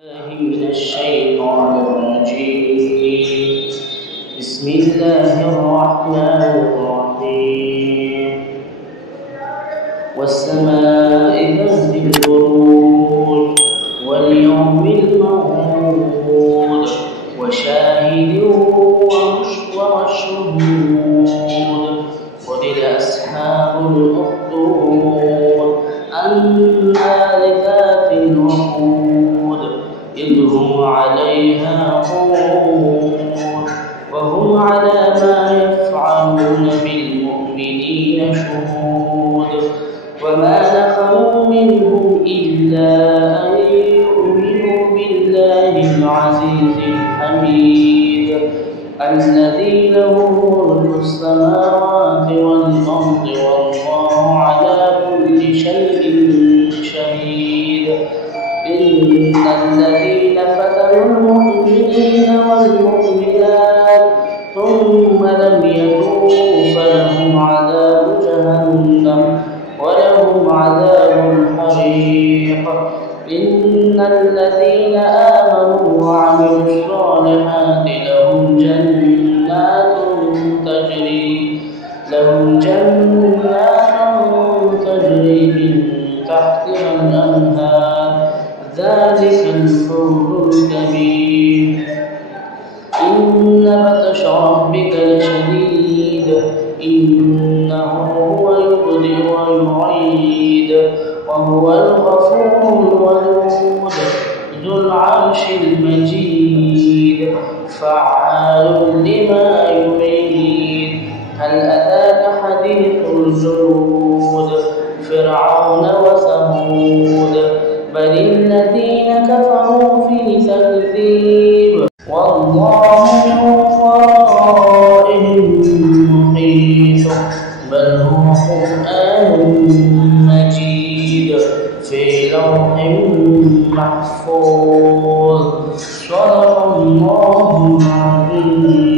من الشيطان الرجيم. بسم الله الرحمن الرحيم. والسماء ذات البروج واليوم الموعود وشاهد ومشهود قتل أصحاب الأخدود النار ذات الوقود إذ هم عليها قعود وهم على ما يفعلون بالمؤمنين شهود وما نقموا منهم إلا أن يؤمنوا بالله العزيز الحميد الذي له ملك السماوات والأرض والله على كل شيء شهيد. إن الذين فتنوا المؤمنين والمؤمنات ثم لم يتوبوا فلهم عذاب جهنم ولهم عذاب الحريق. إن الذين آمنوا وعملوا الصالحات لهم جنات تجري من تحتها الأنهار ذلك الفوز الكبير. إن بطش ربك لشديد إنه هو يبدئ ويعيد وهو الغفور الودود ذو العرش المجيد فعال لما يريد. هل أتاك حديث الجنود فرعون وثمود بل الذين كفروا في تكذيب والله من ورائهم محيط بل هو قرآن مجيد في لوح محفوظ صدق الله العظيم.